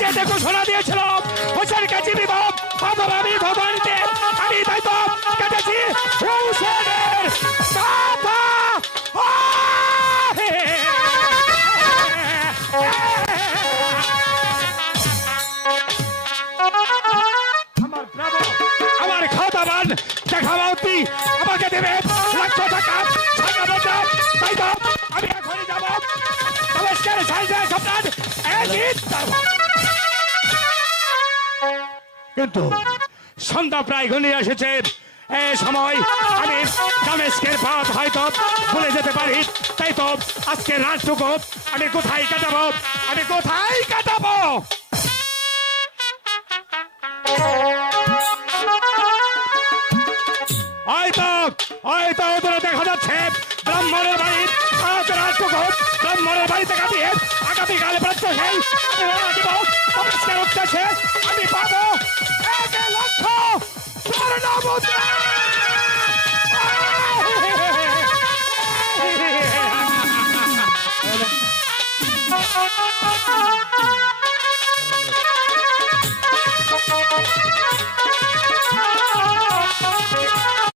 যেতে ঘোষণা দিয়েছিল হোসেনকে চিনিব অথবা আমি ভবানীতে আমি তাই তো কেটেছি হোসেনের মাথা। আমার প্রভু আমার খাতাবান দেখাবাউতি আমাকে দেবে লক্ষ টাকা তাই তো আমি এখনই যাব নমস্কার সাইজে সম্রাট কিন্তু সন্ধ্যা প্রায় ঘনিয়ে এসেছে এই সময় আমি দামেস্কের পথ হয়তো ভুলে যেতে পারি তাই তো আজকে রাতটুকু আমি কোথায় কাটাবো হয়তো ওদের দেখা যাচ্ছে ব্রাহ্মণের বাড়ি রাতটুকু ব্রাহ্মণের বাড়িতে কাটিয়ে আগামীকালে প্রত্যেকে উঠতেছে আমি পাবো 1 লক্ষ স্বর্ণ মুদ্রা।